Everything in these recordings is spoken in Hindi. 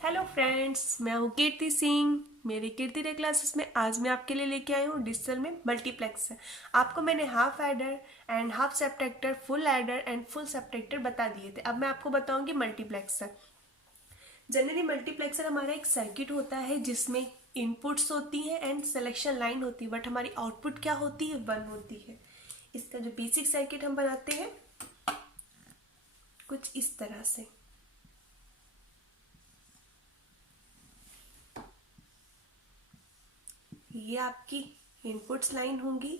हेलो फ्रेंड्स, मैं हूँ कीर्ति सिंह। मेरे कीर्ति रे क्लासेस में आज मैं आपके लिए लेके आई हूँ डिजिटल में मल्टीप्लेक्स। आपको मैंने half adder and half subtractor, full adder and full subtractor बता दिए थे। अब मैं आपको बताऊंगी मल्टीप्लेक्सर। जनरली मल्टीप्लेक्सर हमारा एक सर्किट होता है जिसमें इनपुट्स होती हैं एंड सिलेक्शन लाइन होती है, बट हमारी आउटपुट क्या होती है, 1 होती है। इसका जो बेसिक सर्किट हम बनाते हैं कुछ इस तरह से। ये आपकी इनपुट्स लाइन होंगी,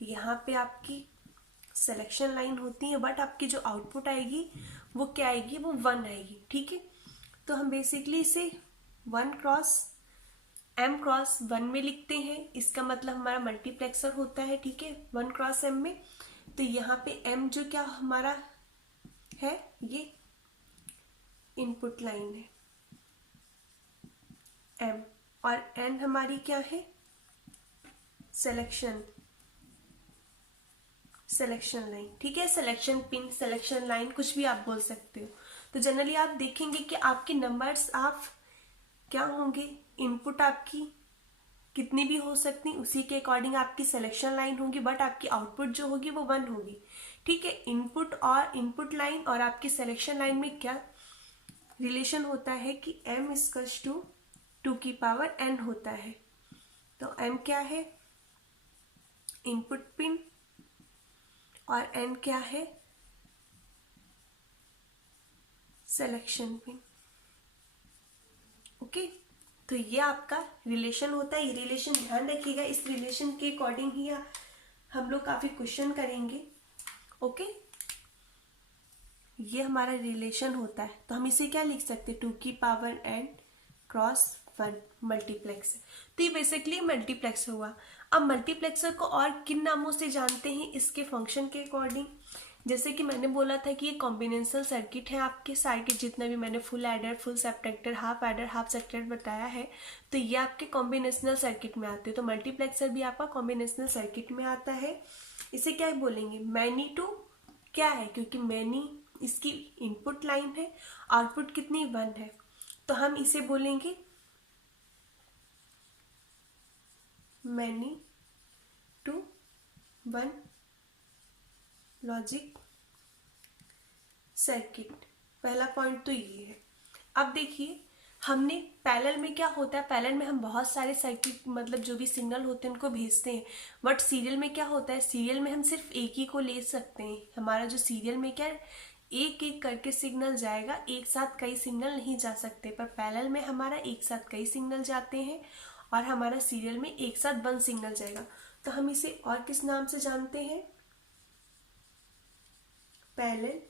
यहाँ पे आपकी सिलेक्शन लाइन होती है, बट आपकी जो आउटपुट आएगी वो क्या आएगी, वो 1 आएगी। ठीक है, तो हम बेसिकली इसे 1 क्रॉस m क्रॉस 1 में लिखते हैं। इसका मतलब हमारा मल्टीप्लेक्सर होता है। ठीक है, 1 क्रॉस m में। तो यहाँ पे m जो क्या हमारा है, ये इनपुट लाइन है m, और n हमारी क्या है, सिलेक्शन लाइन। ठीक है, सिलेक्शन पिन, सिलेक्शन लाइन, कुछ भी आप बोल सकते हो। तो जनरली आप देखेंगे कि आपके नंबर्स आप क्या होंगे, इनपुट आपकी कितनी भी हो सकती, उसी के अकॉर्डिंग आपकी सिलेक्शन लाइन होगी, बट आपकी आउटपुट जो होगी वो 1 होगी। ठीक है, इनपुट और इनपुट लाइन और आपकी सिलेक्शन लाइन में क्या रिलेशन होता है कि m इक्वल्स टू 2 की पावर n होता है। तो m क्या है, इनपुट पिन, और n क्या है, सिलेक्शन पिन। ओके, तो ये आपका रिलेशन होता है। ये रिलेशन ध्यान रखिएगा, इस रिलेशन के अकॉर्डिंग ही हम लोग काफी क्वेश्चन करेंगे। ओके, ये हमारा रिलेशन होता है। तो हम इसे क्या लिख सकते हैं, 2 की पावर n क्रॉस 1 मल्टीप्लेक्स। तो ये बेसिकली मल्टीप्लेक्स हुआ। अब मल्टीप्लेक्सर को और किन नामों से जानते हैं, इसके फंक्शन के अकॉर्डिंग। जैसे कि मैंने बोला था कि ये कॉम्बिनेशनल सर्किट है। आपके सर्किट जितना भी मैंने full adder, full subtractor, half adder, half subtractor बताया है, तो ये आपके कॉम्बिनेशनल सर्किट में आते हैं। तो मल्टीप्लेक्सर भी आपका कॉम्बिनेशनल सर्किट में आता है। इसे क्या बोलेंगे, मैनी टू। क्या है, क्योंकि मैनी इसकी इनपुट लाइन है, आउटपुट कितनी, 1 है, तो हम इसे बोलेंगे मैनी टू 1 लॉजिक सर्किट। पहला पॉइंट तो ये है। अब देखिए, हमने पैरेलल में क्या होता है, पैरेलल में हम बहुत सारे सर्किट, मतलब जो भी सिग्नल होते हैं उनको भेजते हैं। बट सीरियल में क्या होता है, सीरियल में हम सिर्फ एक ही को ले सकते हैं। हमारा जो सीरियल में क्या है, एक एक करके सिग्नल जाएगा, एक साथ कई सिग्नल नहीं जा सकते। पर पैरेलल में हमारा एक साथ कई सिग्नल जाते हैं, और हमारा सीरियल में एक साथ 1 सिग्नल जाएगा। तो हम इसे और किस नाम से जानते हैं, पैरेलल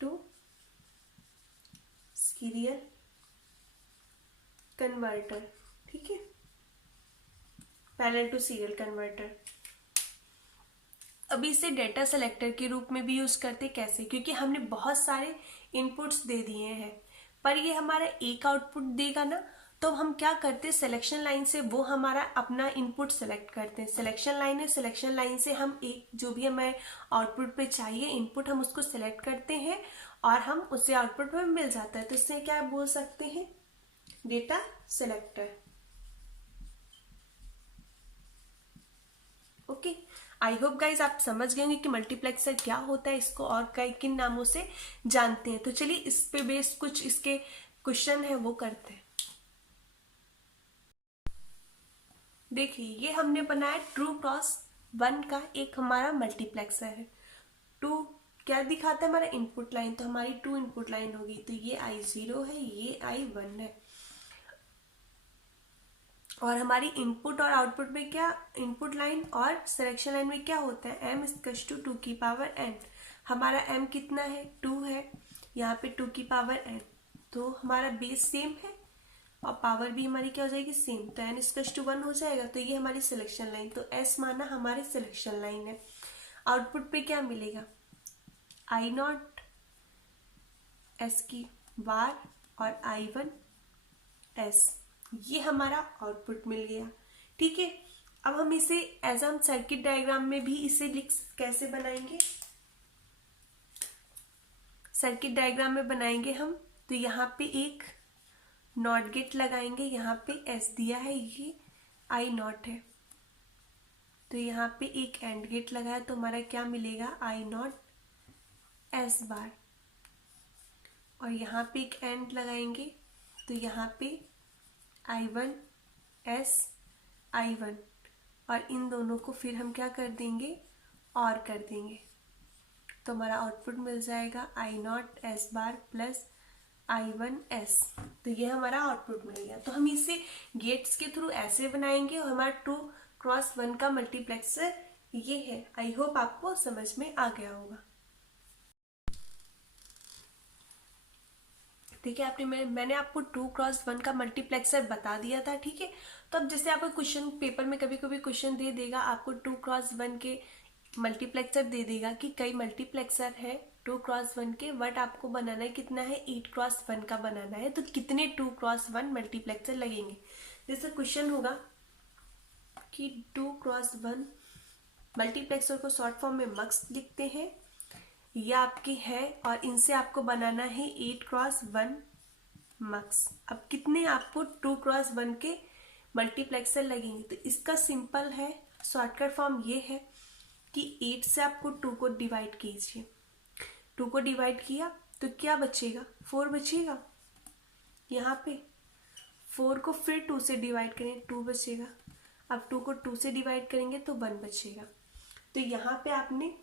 टू सीरियल कन्वर्टर। ठीक है, पैरेलल टू सीरियल कन्वर्टर। अभी इसे डेटा सेलेक्टर के रूप में भी यूज करते। कैसे, क्योंकि हमने बहुत सारे इनपुट्स दे दिए हैं, पर ये हमारा एक आउटपुट देगा ना, तो हम क्या करते हैं, सिलेक्शन लाइन से वो हमारा अपना इनपुट सेलेक्ट करते हैं। सिलेक्शन लाइन है, सिलेक्शन लाइन से हम एक जो भी हमें आउटपुट पे चाहिए इनपुट, हम उसको सेलेक्ट करते हैं और हम उसे आउटपुट में मिल जाता है। तो इससे क्या बोल सकते हैं, data selector. Okay, I hope guys आप समझ गए होंगे कि मल्टीप्लेक्सर क्या होता है, इसको और कई किन नामों से जानते हैं। तो चलिए इस पे बेस्ड कुछ इसके क्वेश्चन है वो करते हैं। देखिए, ये हमने बनाया ट्रू क्रॉस 1 का एक हमारा मल्टीप्लेक्सर है। 2 क्या दिखाता है, हमारा इनपुट लाइन, तो हमारी 2 इनपुट लाइन होगी। तो ये I0 है, ये I1 है, और हमारी इनपुट और आउटपुट में क्या, इनपुट लाइन और सिलेक्शन लाइन में क्या होता है, m इक्वल्स टू 2 की पावर n। हमारा m कितना है, 2 है, यहाँ पे 2 की पावर n, तो हमारा बेस सेम है और पावर भी हमारी क्या हो जाएगी, सेम। तो n इक्वल्स टू 1 हो जाएगा। तो ये हमारी सिलेक्शन लाइन, तो s माना हमारी सिलेक्शन लाइन है। आउटपुट पे क्या मिलेगा, I0 s की बार और I1 s, ये हमारा आउटपुट मिल गया। ठीक है, अब हम इसे एज हम सर्किट डायग्राम में भी इसे कैसे बनाएंगे, सर्किट डायग्राम में बनाएंगे हम। तो यहाँ पे एक नॉट गेट लगाएंगे, यहाँ पे एस दिया है, ये आई नॉट है, तो यहाँ पे एक एंड गेट लगाया तो हमारा क्या मिलेगा, आई नॉट एस बार। और यहाँ पे एक एंड लगाएंगे तो यहाँ पे I1 S I1, और इन दोनों को फिर हम क्या कर देंगे, और कर देंगे, तो हमारा आउटपुट मिल जाएगा I0 S बार प्लस I1 S। तो ये हमारा आउटपुट मिल गया। तो हम इसे गेट्स के थ्रू ऐसे बनाएंगे और हमारा 2x1 का मल्टीप्लेक्सर ये है। आई होप आपको समझ में आ गया होगा। ठीक है, मैंने आपको 2x1 का मल्टीप्लेक्सर बता दिया था। ठीक है, तो अब जैसे आपको क्वेश्चन पेपर में कभी कभी क्वेश्चन दे देगा, आपको 2x1 के मल्टीप्लेक्सर दे देगा कि कई मल्टीप्लेक्सर है 2x1 के, बट आपको बनाना है कितना है, 8x1 का बनाना है। तो कितने 2x1 मल्टीप्लेक्सर लगेंगे। जैसे क्वेश्चन होगा कि 2x1 मल्टीप्लेक्सर को शॉर्ट फॉर्म में मक्स लिखते हैं, ये आपकी है, और इनसे आपको बनाना है 8x1 मक्स। अब कितने आपको 2x1 के मल्टीप्लेक्सर लगेंगे, तो इसका सिंपल है, शॉर्टकट फॉर्म ये है कि 8 से आपको 2 को डिवाइड कीजिए। 2 को डिवाइड किया तो क्या बचेगा, 4 बचेगा। यहाँ पे 4 को फिर 2 से डिवाइड करें, 2 बचेगा। अब 2 को 2 से डिवाइड करेंगे तो 1 बचेगा। तो यहाँ पे आपने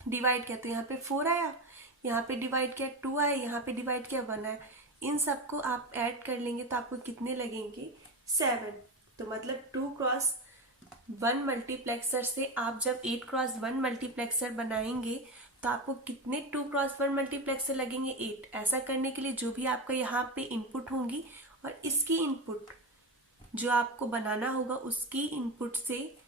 डिवाइड किया तो यहाँ पे 4 आया, यहाँ पे डिवाइड किया 2 आया, यहाँ पे डिवाइड किया 1 आया। इन सबको आप ऐड कर लेंगे तो आपको कितने लगेंगे, 7। तो मतलब 2x1 मल्टीप्लेक्सर से आप जब 8x1 मल्टीप्लेक्सर बनाएंगे तो आपको कितने 2x1 मल्टीप्लेक्सर लगेंगे, 8। ऐसा करने के लिए जो भी आपका यहाँ पे इनपुट होंगी और इसकी इनपुट जो आपको बनाना होगा उसकी इनपुट से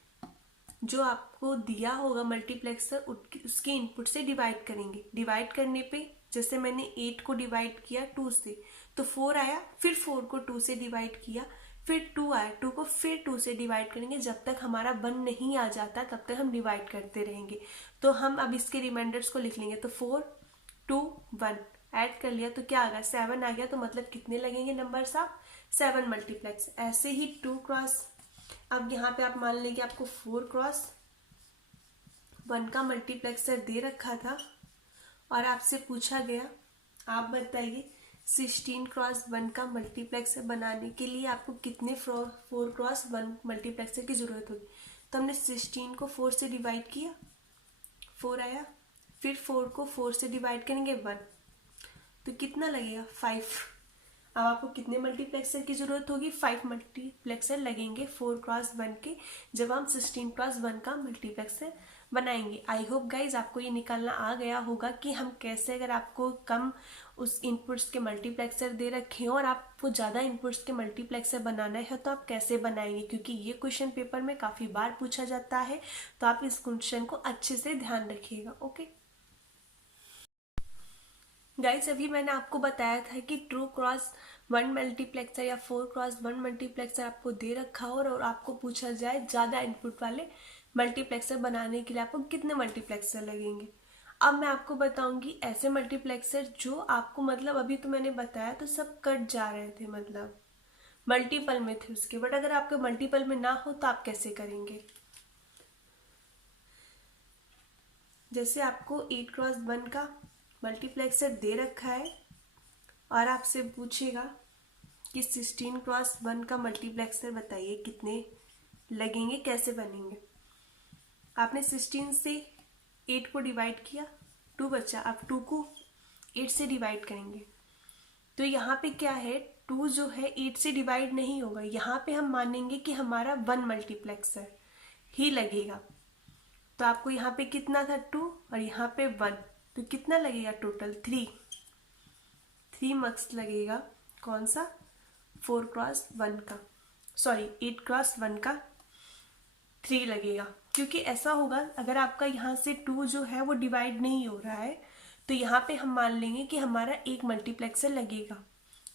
जो आपको दिया होगा मल्टीप्लेक्सर उसके इनपुट से डिवाइड करेंगे। डिवाइड करने पे जैसे मैंने 8 को डिवाइड किया 2 से तो 4 आया, फिर 4 को 2 से डिवाइड किया, फिर 2 आया, 2 को फिर 2 से डिवाइड करेंगे। जब तक हमारा 1 नहीं आ जाता तब तक हम डिवाइड करते रहेंगे। तो हम अब इसके रिमाइंडर्स को लिख लेंगे। तो 4 2 1 ऐड कर लिया तो क्या आ गया, 7 आ गया। तो मतलब कितने लगेंगे नंबर्स, आप 7 मल्टीप्लेक्स। ऐसे ही 2x, अब यहाँ पे आप मान लें कि आपको 4x1 का मल्टीप्लेक्सर दे रखा था और आपसे पूछा गया, आप बताइए 16x1 का मल्टीप्लेक्सर बनाने के लिए आपको कितने 4x1 मल्टीप्लेक्सर की जरूरत होगी। तो हमने 16 को 4 से डिवाइड किया, 4 आया, फिर 4 को 4 से डिवाइड करेंगे 1, तो कितना लगेगा, 5। अब आपको कितने मल्टीप्लेक्सर की जरूरत होगी, 5 मल्टीप्लेक्सर लगेंगे 4x1 के, जब हम 16x1 का मल्टीप्लेक्सर बनाएंगे। आई होप गाइज आपको ये निकालना आ गया होगा कि हम कैसे, अगर आपको कम उस इनपुट्स के मल्टीप्लेक्सर दे रखे हो और आपको ज़्यादा इनपुट्स के मल्टीप्लेक्सर बनाना है तो आप कैसे बनाएंगे, क्योंकि ये क्वेश्चन पेपर में काफ़ी बार पूछा जाता है। तो आप इस क्वेश्चन को अच्छे से ध्यान रखिएगा। ओके गाइस, अभी मैंने आपको बताया था कि 2x1 मल्टीप्लेक्सर या 4x1 मल्टीप्लेक्सर आपको दे रखा हो और आपको पूछा जाए ज़्यादा इनपुट वाले मल्टीप्लेक्सर बनाने के लिए आपको कितने मल्टीप्लेक्सर लगेंगे। अब मैं आपको बताऊंगी ऐसे मल्टीप्लेक्सर जो आपको, मतलब अभी तो मैंने बताया तो सब कट जा रहे थे, मतलब मल्टीपल में थे उसके, बट अगर आपके मल्टीपल में ना हो तो आप कैसे करेंगे। जैसे आपको 8x1 का मल्टीप्लेक्सर दे रखा है और आपसे पूछेगा कि 16x1 का मल्टीप्लेक्सर बताइए कितने लगेंगे, कैसे बनेंगे। आपने 16 से 8 को डिवाइड किया, 2 बचा। अब 2 को 8 से डिवाइड करेंगे तो यहाँ पे क्या है, 2 जो है 8 से डिवाइड नहीं होगा। यहाँ पे हम मानेंगे कि हमारा 1 मल्टीप्लेक्सर ही लगेगा। तो आपको यहाँ पे कितना था, 2 और यहाँ पे 1, तो कितना लगेगा टोटल, 3 मक्स लगेगा। कौन सा, 4x1 का, सॉरी 8x1 का 3 लगेगा। क्योंकि ऐसा होगा, अगर आपका यहाँ से 2 जो है वो डिवाइड नहीं हो रहा है तो यहाँ पे हम मान लेंगे कि हमारा 1 मल्टीप्लेक्सर लगेगा।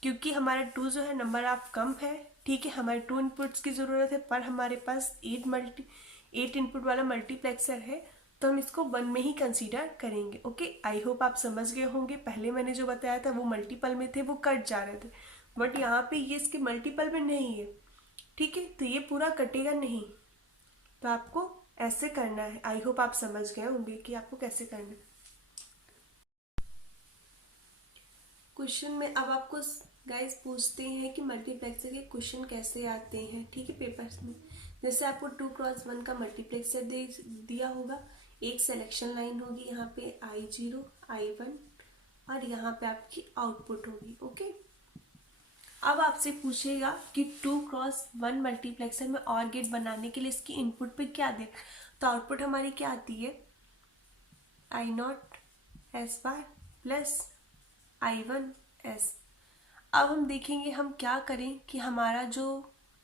क्योंकि हमारा 2 जो है नंबर ऑफ कम है ठीक है, हमारे 2 इनपुट्स की ज़रूरत है, पर हमारे पास 8 इनपुट वाला मल्टीप्लेक्सर है, तो हम इसको 1 में ही कंसीडर करेंगे। ओके, आई होप आप समझ गए होंगे। पहले मैंने जो बताया था वो मल्टीपल में थे, वो कट जा रहे थे, बट यहाँ पे ये इसके मल्टीपल में नहीं है। ठीक है, तो ये पूरा कटेगा नहीं, तो आपको ऐसे करना है। आई होप आप समझ गए होंगे कि आपको कैसे करना है। क्वेश्चन में अब आपको गाइस पूछते हैं कि मल्टीप्लेक्सर के क्वेश्चन कैसे आते हैं। ठीक है, पेपर्स में जैसे आपको 2x1 का मल्टीप्लेक्सर दिया होगा, एक सिलेक्शन लाइन होगी, यहाँ पे I0 I1 और यहाँ पे आपकी आउटपुट होगी। ओके, अब आपसे पूछेगा कि 2x1 मल्टीप्लेक्सर में और गेट बनाने के लिए इसकी इनपुट पे क्या दे, तो आउटपुट हमारी क्या आती है, I0 S बार प्लस I1 S। अब हम देखेंगे हम क्या करें कि हमारा जो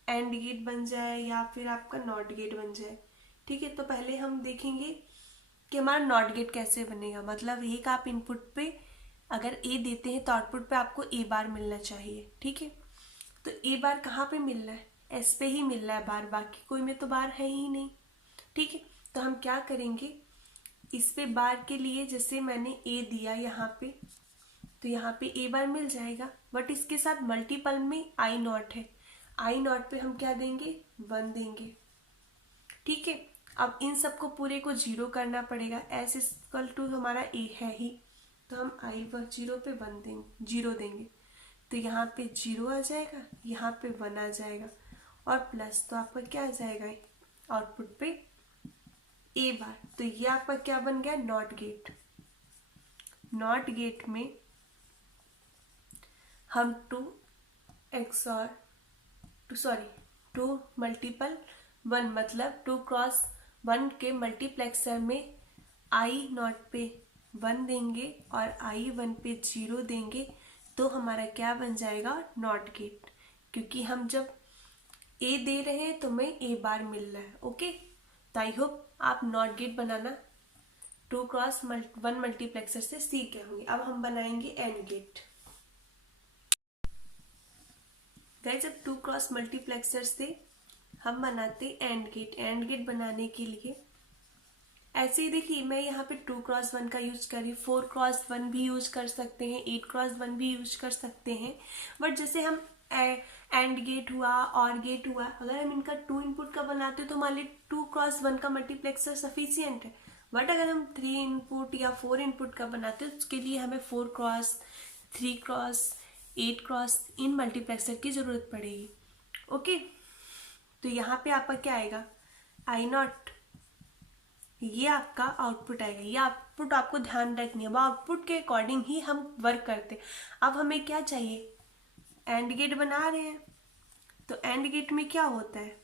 एंड गेट बन जाए या फिर आपका नॉट गेट बन जाए। ठीक है, तो पहले हम देखेंगे कि हमारा नॉट गेट कैसे बनेगा। मतलब एक आप इनपुट पे अगर ए देते हैं तो आउटपुट पे आपको ए बार मिलना चाहिए। ठीक है, तो ए बार कहाँ पे मिल रहा है, एस पे ही मिल रहा है बार, बाकी कोई में तो बार है ही नहीं। ठीक है, तो हम क्या करेंगे, इस पे बार के लिए जैसे मैंने ए दिया यहाँ पे, तो यहाँ पे ए बार मिल जाएगा, बट इसके साथ मल्टीपल में I0 है, I0 पे हम क्या देंगे, 1 देंगे। ठीक है, अब इन सबको पूरे को 0 करना पड़ेगा, एस इक्वल टू हमारा ए है ही, तो हम I0 पे 1 देंगे, 0 देंगे, तो यहाँ पे 0 आ जाएगा, यहाँ पे 1 आ जाएगा और प्लस, तो आपका क्या आ जाएगा आउटपुट पे ए बार। तो ये आपका क्या बन गया, नॉट गेट। नॉट गेट में हम 2 मल्टीपल 1 मतलब 2x1 के मल्टीप्लेक्सर में I0 पे 1 देंगे और I1 पे 0 देंगे, तो हमारा क्या बन जाएगा, नॉट गेट। क्योंकि हम जब ए दे रहे हैं तो हमें ए बार मिल रहा है। ओके, तो आई होप आप not gate banana 2x1 multiplexer से सीख गए होंगे। अब हम बनाएंगे एंड गेट। गाइस, अब 2x मल्टीप्लेक्सर से हम बनाते एंड गेट। एंड गेट बनाने के लिए ऐसे ही देखिए, मैं यहाँ पे 2x1 का यूज करी, 4x1 भी यूज कर सकते हैं, 8x1 भी यूज कर सकते हैं, बट जैसे हम एंड गेट हुआ और गेट हुआ, अगर हम इनका 2 इनपुट का बनाते तो हमारे 2x1 का मल्टीप्लेक्सर सफिशियंट है। बट अगर हम 3 इनपुट या 4 इनपुट का बनाते हैं तो उसके लिए हमें 4x, 3x, 8x इन मल्टीप्लेक्सर की जरूरत पड़ेगी। ओके, तो यहाँ पे आपका क्या आएगा, I0, ये आपका आउटपुट आएगा। ये आउटपुट आपको ध्यान रखनी है, वो आउटपुट के अकॉर्डिंग ही हम वर्क करते हैं। अब हमें क्या चाहिए, एंड गेट बना रहे हैं, तो एंड गेट में क्या होता है,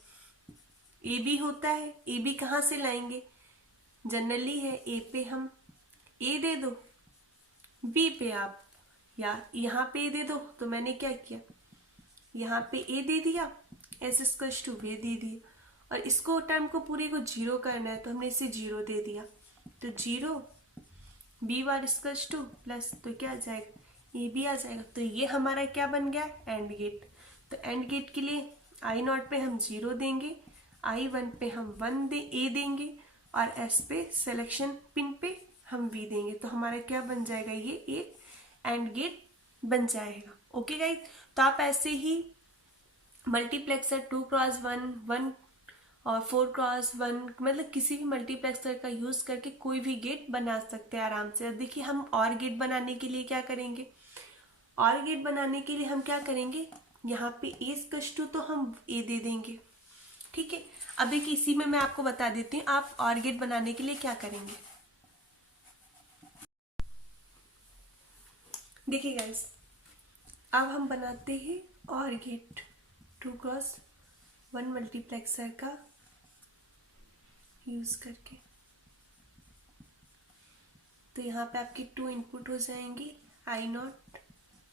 ए बी होता है। ए बी कहाँ से लाएंगे, जनरली है ए पे हम ए दे दो, बी पे आप या यहाँ पे ए दे दो, तो मैंने क्या किया, यहाँ पे ए दे दिया, एस इक्वल टू वे दे दिया, और इसको टर्म को पूरे को 0 करना है तो हमने इसे 0 दे दिया, तो 0 B bar equal to plus, तो क्या आ जाएगा, ए बी आ जाएगा। तो ये हमारा क्या बन गया, एंड गेट। तो एंड गेट के लिए I0 पे हम 0 देंगे, I1 पे हम 1 ए देंगे और एस पे सिलेक्शन पिन पे हम वी देंगे, तो हमारा क्या बन जाएगा, ये एक एंड गेट बन जाएगा। ओके गाइस, तो आप ऐसे ही मल्टीप्लेक्सर 2x1, 1 और 4x1 मतलब किसी भी मल्टीप्लेक्सर का यूज करके कोई भी गेट बना सकते हैं आराम से। अब देखिए, हम और गेट बनाने के लिए क्या करेंगे, और गेट बनाने के लिए हम क्या करेंगे, यहाँ पे ए स्कश तो हम ए दे देंगे। ठीक है, अब देखिए इसी में मैं आपको बता देती हूँ आप और गेट बनाने के लिए क्या करेंगे। देखिए गाइस, अब हम बनाते हैं और गेट 2x1 मल्टीप्लेक्सर का यूज करके। तो यहाँ पे आपकी 2 इनपुट हो जाएंगी, I0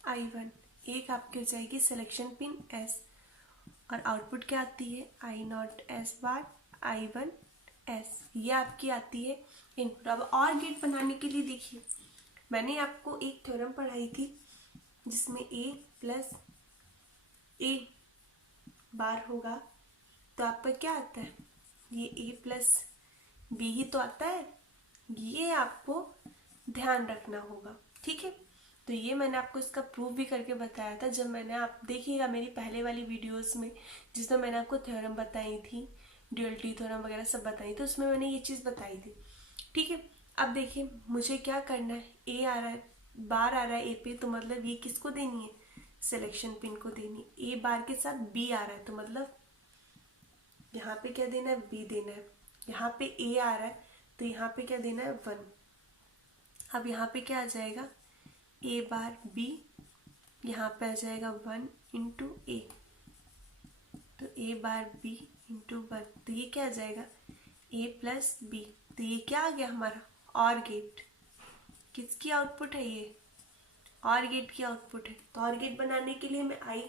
I1, एक आपकी हो जाएगी सिलेक्शन पिन S, और आउटपुट क्या आती है, I0 S बार I1 S, ये आपकी आती है इनपुट। अब और गेट बनाने के लिए देखिए, मैंने आपको एक थ्योरम पढ़ाई थी जिसमें A प्लस ए बार होगा तो आपका क्या आता है, ये a प्लस बी ही तो आता है। ये आपको ध्यान रखना होगा, ठीक है। तो ये मैंने आपको इसका प्रूफ भी करके बताया था जब मैंने, आप देखिएगा मेरी पहले वाली वीडियोस में जिसमें मैंने आपको थ्योरम बताई थी, ड्यूअलिटी थ्योरम वगैरह सब बताई थी, उसमें मैंने ये चीज़ बताई थी, ठीक है। अब देखिए मुझे क्या करना है, ए आ रहा है, बार आ रहा है ए पे, तो मतलब ये किसको देनी है, सिलेक्शन पिन को देनी है। ए बार के साथ बी आ रहा है तो मतलब यहाँ पे क्या देना है, बी देना है। यहाँ पे ए आ रहा है तो यहाँ पे क्या देना है, 1। अब यहाँ पे क्या आ जाएगा, ए बार बी, यहाँ पे आ जाएगा 1 इंटू ए, तो ए बार बी इंटू 1, तो ये क्या आ जाएगा, ए प्लस बी। तो ये क्या आ गया हमारा, और गेट। किसकी आउटपुट है ये, और गेट की आउटपुट है। तो और गेट बनाने के लिए हमें आई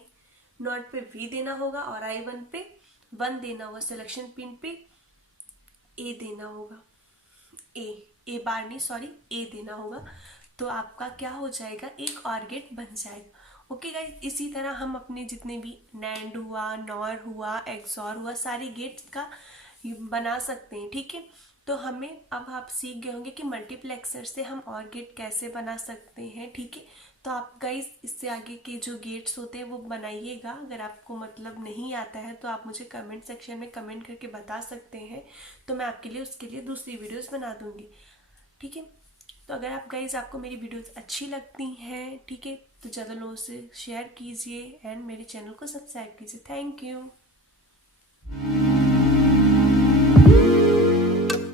नॉट पे वी देना होगा और आई वन पे 1 देना होगा, सिलेक्शन पिन पे ए देना होगा, ए बार नहीं सॉरी, ए देना होगा। तो आपका क्या हो जाएगा, एक और गेट बन जाएगा। ओके गाइस, इसी तरह हम अपने जितने भी नैंड हुआ, नॉर हुआ, एक्सॉर हुआ, सारे गेट्स का बना सकते हैं, ठीक है। तो हमें अब आप सीख गए होंगे कि मल्टीप्लेक्सर से हम और गेट कैसे बना सकते हैं, ठीक है। तो आप गाइस इससे आगे के जो गेट्स होते हैं वो बनाइएगा। अगर आपको मतलब नहीं आता है तो आप मुझे कमेंट सेक्शन में कमेंट करके बता सकते हैं, तो मैं आपके लिए उसके लिए दूसरी वीडियोस बना दूंगी, ठीक है। तो अगर आप गाइज आपको मेरी वीडियोस अच्छी लगती हैं, ठीक है, तो ज़्यादा लोगों से शेयर कीजिए एंड मेरे चैनल को सब्सक्राइब कीजिए। Thank you.